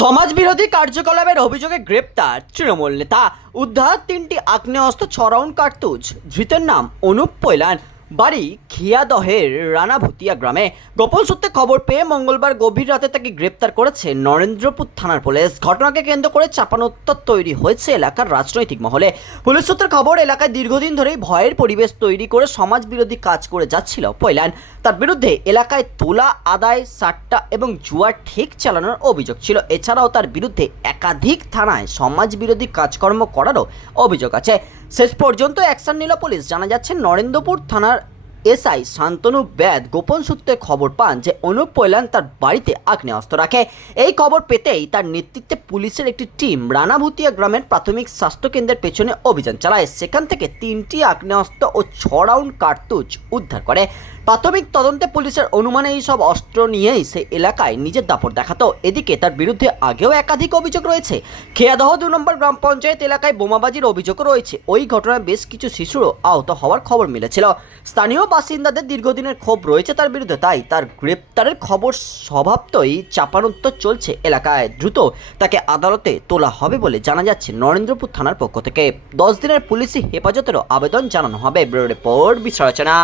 সমাজ বিরোধী কার্যকলাপের অভিযোগে গ্রেপ্তার তৃণমূল নেতা। উদ্ধার তিনটি আগ্নেয়াস্ত্র ছ রাউন্ড কার্তুজ। ধৃতের নাম অনুপ পৈলান। বাড়ি খিয়াদহের রানাভুতিয়া গ্রামে গোপন সূত্রে খবর পেয়ে মঙ্গলবার গভীর রাতে তাকে গ্রেপ্তার করেছে নরেন্দ্রপুর থানার পুলিশ। ঘটনাকে কেন্দ্র করে চাপানোত্তর তৈরি হয়েছে এলাকার রাজনৈতিক মহলে। পুলিশ সূত্রে খবর, এলাকায় দীর্ঘদিন ধরেই ভয়ের পরিবেশ তৈরি করে সমাজ বিরোধী কাজ করে যাচ্ছিল পৈলান তার বিরুদ্ধে এলাকায় তোলা, আদায়, সাট্টা এবং জুয়ার ঠিক চালানোর অভিযোগ ছিল। এছাড়াও তার বিরুদ্ধে একাধিক থানায় সমাজ বিরোধী কাজকর্ম করারও অভিযোগ আছে। শেষ পর্যন্ত অ্যাকশন নিল পুলিশ। জানা যাচ্ছে, নরেন্দ্রপুর থানার এসআই শান্তনু ব্যাদ গোপন সূত্রে খবর পান যে অনুপ পৈলান তার বাড়িতে আগ্নেয়াস্ত্র রাখে। এই খবর পেতেই তার নেতৃত্বে পুলিশের একটি টিম রানাভুতিয়া গ্রামের প্রাথমিক স্বাস্থ্যকেন্দ্রের পেছনে অভিযান চালায়। সেখান থেকে তিনটি আগ্নেয়াস্ত্র ও ছ রাউন্ড কার্তুজ উদ্ধার করে। প্রাথমিক তদন্তে পুলিশের অনুমানে এই সব অস্ত্র নিয়েই সে এলাকায় নিজের দাপট দেখাতো। এদিকে তার বিরুদ্ধে আগেও একাধিক অভিযোগ রয়েছে। খেয়াদহ দু নম্বর গ্রাম পঞ্চায়েত এলাকায় বোমাবাজির অভিযোগও রয়েছে। ওই ঘটনায় বেশ কিছু শিশুরও আহত হওয়ার খবর মিলেছিল। স্থানীয় বাসিন্দাদের দীর্ঘদিনের ক্ষোভ রয়েছে তার বিরুদ্ধে, তাই তার গ্রেপ্তারের খবর স্বভাবতই চাপানোত্তর চলছে এলাকায়। দ্রুত তাকে আদালতে তোলা হবে বলে জানা যাচ্ছে নরেন্দ্রপুর থানার পক্ষ থেকে। দশ দিনের পুলিশি হেফাজতেরও আবেদন জানানো হবে। Bureau report বিশ্লেষণা